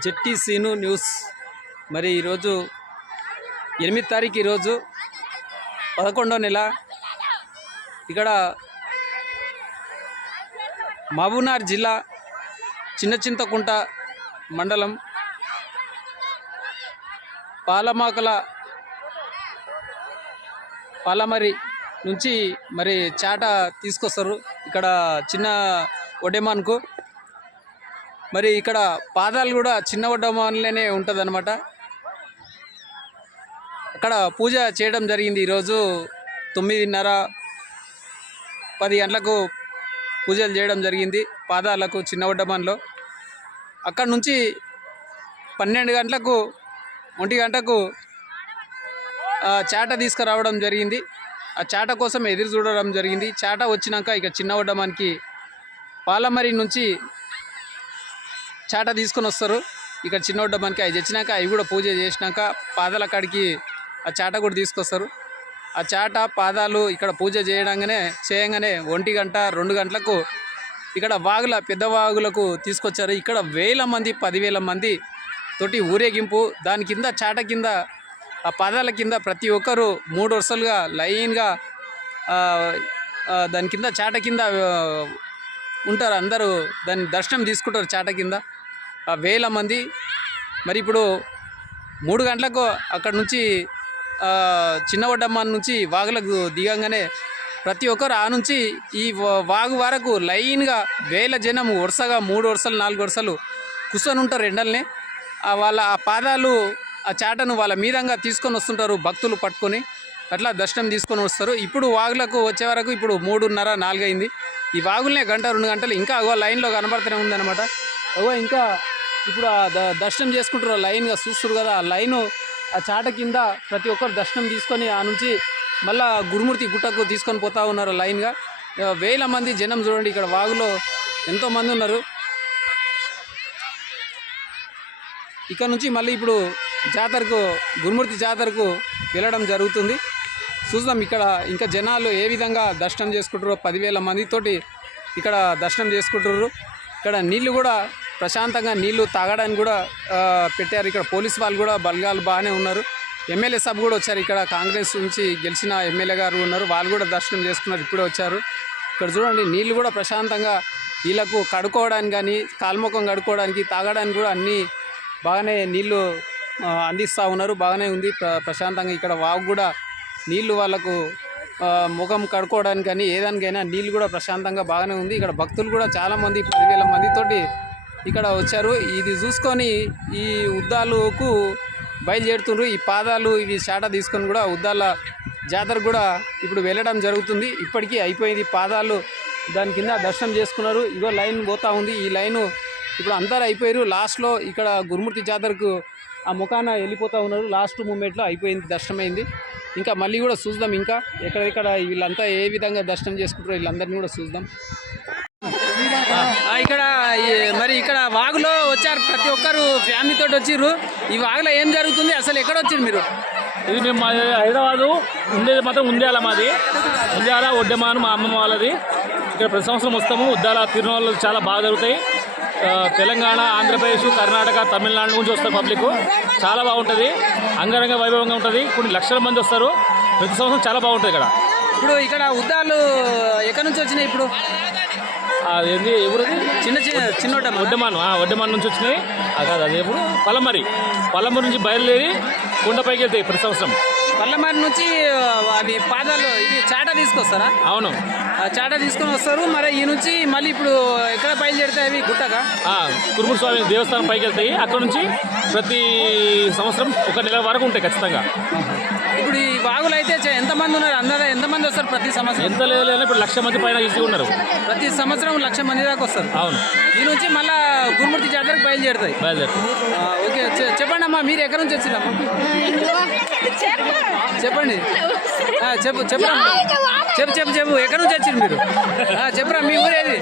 జెట్టి scene news. మరి ఈరోజు 8 తారీఖు, ఈరోజు 11వ నెల. ఇక్కడ మహబూబ్నగర్ జిల్లా చిన్నచింతకుంట మండలం పాలమరి నుంచి మరి చాట తీసుకొస్తారు ఇక్కడ చిన్న ఒడ్డెమాన్కు. మరి ఇక్కడ పాదాలు కూడా చిన్న ఒడ్డెమాన్లోనే ఉంటుంది అన్నమాట. అక్కడ పూజ చేయడం జరిగింది. ఈరోజు 9:30-10 గంటలకు పూజలు చేయడం జరిగింది పాదాలకు చిన్న ఒడ్డెమాన్లో. అక్కడ నుంచి 12 గంటలకు 1 గంటకు చాట తీసుకురావడం జరిగింది. ఆ చాట కోసం ఎదురు చూడడం జరిగింది. చాట వచ్చినాక ఇక చిన్న ఒడ్డెమాన్కి పాలమరి నుంచి చాట తీసుకొని వస్తారు. ఇక్కడ చిన్న ఒడ్డెమాన్కి అవి తెచ్చినాక అవి కూడా పూజ చేసినాక పాదాల కాడికి ఆ చాట కూడా తీసుకొస్తారు. ఆ చాట పాదాలు ఇక్కడ పూజ చేయగానే 1 గంట 2 గంటలకు ఇక్కడ వాగుల పెద్ద వాగులకు తీసుకొచ్చారు. ఇక్కడ 1000 మంది 10,000 మంది తోటి ఊరేగింపు. దాని కింద చాట కింద ఆ పాదాల కింద ప్రతి ఒక్కరు 3 వరుసలుగా లైన్గా దాని కింద చాట కింద ఉంటారు. అందరూ దాని దర్శనం తీసుకుంటారు చాట కింద 1000 మంది. మరి ఇప్పుడు 3 గంటలకు అక్కడ నుంచి చిన్న ఒడ్డెమాన్ నుంచి వాగులకు దిగంగానే ప్రతి ఒక్కరు ఆ నుంచి ఈ వాగు వరకు లైన్గా 1000 జనం వరుసగా 3 వరుసలు 4 వరుసలు కూర్చొని ఉంటారు ఎండల్ని. వాళ్ళ ఆ పాదాలు ఆ చాటను వాళ్ళ మీదంగా తీసుకొని వస్తుంటారు భక్తులు పట్టుకొని. అట్లా దర్శనం తీసుకొని వస్తారు. ఇప్పుడు వాగులకు వచ్చే వరకు ఇప్పుడు 3:30-4 అయింది. ఈ వాగులనే 1-2 గంటలు ఇంకా లైన్లో కనబడుతూనే ఉందన్నమాట. ఇంకా ఇప్పుడు ఆ దర్శనం చేసుకుంటారు లైన్గా చూస్తారు కదా. ఆ లైను ఆ చాట కింద ప్రతి ఒక్కరు దర్శనం తీసుకొని ఆ నుంచి మళ్ళా గురుమూర్తి గుట్టకు తీసుకొని పోతూ ఉన్నారు లైన్గా. 1000 మంది జనం చూడండి. ఇక్కడ వాగులో ఎంతోమంది ఉన్నారు. ఇక్కడ నుంచి మళ్ళీ ఇప్పుడు జాతరకు గురుమూర్తి జాతరకు వెళ్ళడం జరుగుతుంది. చూద్దాం ఇక్కడ ఇంకా జనాలు ఏ విధంగా దర్శనం చేసుకుంటారో. 10,000 మందితోటి ఇక్కడ దర్శనం చేసుకుంటారు. ఇక్కడ నీళ్ళు కూడా ప్రశాంతంగా నీళ్లు తాగడానికి కూడా పెట్టారు. ఇక్కడ పోలీస్ వాళ్ళు కూడా బలగాలు బాగానే ఉన్నారు. ఎమ్మెల్యే సభ కూడా వచ్చారు. ఇక్కడ కాంగ్రెస్ నుంచి గెలిచిన ఎమ్మెల్యే గారు ఉన్నారు. వాళ్ళు కూడా దర్శనం చేసుకున్నారు. ఇప్పుడే వచ్చారు. ఇక్కడ చూడండి నీళ్ళు కూడా ప్రశాంతంగా వీళ్ళకు కడుక్కోవడానికి కానీ కాల్ముఖం కడుక్కోవడానికి తాగడానికి కూడా అన్నీ బాగానే నీళ్లు అందిస్తూ ఉన్నారు. బాగానే ఉంది ప్రశాంతంగా. ఇక్కడ వాగు కూడా నీళ్లు వాళ్ళకు ముఖం కడుక్కోవడానికి కానీ ఏదానికైనా నీళ్ళు కూడా ప్రశాంతంగా బాగానే ఉంది. ఇక్కడ భక్తులు కూడా చాలామంది 10,000 మందితోటి ఇక్కడ వచ్చారు. ఇది చూసుకొని ఈ ఉద్దాలకు బయలుదేరుతున్నారు. ఈ పాదాలు ఇవి చాట తీసుకొని కూడా ఉద్దాల జాతర కూడా ఇప్పుడు వెళ్ళడం జరుగుతుంది. ఇప్పటికీ అయిపోయింది పాదాలు. దాని కింద దర్శనం చేసుకున్నారు. ఇగో లైన్ పోతూ ఉంది. ఈ లైను ఇప్పుడు అందరూ అయిపోయారు. లాస్ట్లో ఇక్కడ గురుమూర్తి జాతరకు ఆ ముఖాన వెళ్ళిపోతూ ఉన్నారు. లాస్ట్ మూమెంట్లో అయిపోయింది, దర్శనమైంది. ఇంకా మళ్ళీ కూడా చూద్దాం ఇంకా ఎక్కడెక్కడ వీళ్ళంతా ఏ విధంగా దర్శనం చేసుకుంటారో వీళ్ళందరినీ కూడా చూద్దాం. ఇక్కడ మరి ఇక్కడ వాగులో వచ్చారు ప్రతి ఒక్కరు ఫ్యామిలీతో వచ్చిర్రు. ఈ వాగులో ఏం జరుగుతుంది, అసలు ఎక్కడ వచ్చారు మీరు? ఇది మేము హైదరాబాదు ఉండేది మాత్రం ఉంద్యాల. మాది ఉంద్యాల ఒడ్డెమాను మా అమ్మమ్మ వాళ్ళది. ఇక్కడ ప్రతి సంవత్సరం వస్తాము. ఉద్దాల తిరునాళ్ళు చాలా బాగా జరుగుతాయి. తెలంగాణ, ఆంధ్రప్రదేశ్, కర్ణాటక, తమిళనాడు నుంచి వస్తారు పబ్లిక్. చాలా బాగుంటుంది. అంగరంగ వైభవంగా ఉంటుంది. కొన్ని లక్షల మంది వస్తారు ప్రతి సంవత్సరం. చాలా బాగుంటుంది ఇక్కడ. ఇప్పుడు ఇక్కడ ఉద్దాలు ఎక్కడి నుంచి వచ్చినాయి? ఇప్పుడు అదేంది ఎవరిది చిన్న ఒడ్డెమాన్ నుంచి వచ్చినాయి. కాదు అదే ఇప్పుడు పల్లమరి నుంచి బయలుదేరి కొండపైకి వెళ్తాయి ప్రతి సంవత్సరం. పల్లమరి నుంచి అవి పాదాలు ఇవి చాట తీసుకొస్తారా? అవును, చాట తీసుకొని వస్తారు. మరి ఈ నుంచి మళ్ళీ ఇప్పుడు ఎక్కడ బయలుదేరుతాయి అవి? గుట్టగా కురుమూరు స్వామి దేవస్థానం పైకి వెళ్తాయి. అక్కడ నుంచి ప్రతి సంవత్సరం 1 నెల వరకు ఉంటాయి ఖచ్చితంగా. ఇప్పుడు ఈ వాగులు అయితే ఎంతమంది ఉన్నారు? అందరూ ఎంతమంది వస్తారు ప్రతి సంవత్సరం? ఎంత లేదు, ఇప్పుడు 1,00,000 మంది పైన ఈజీగా ఉన్నారు. ప్రతి సంవత్సరం 1,00,000 మంది దాకా వస్తారు. అవును. ఈ నుంచి మళ్ళీ గురుమూర్తి జాతరకు బయలుదేరుతాయి. ఓకే, చెప్పండి అమ్మా, మీరు ఎక్కడి నుంచి వచ్చిరమ్మా? చెప్పండి, చెప్పు ఎక్కడి నుంచి వచ్చారు మీరు? చెప్పరా, మీ ఊరేది?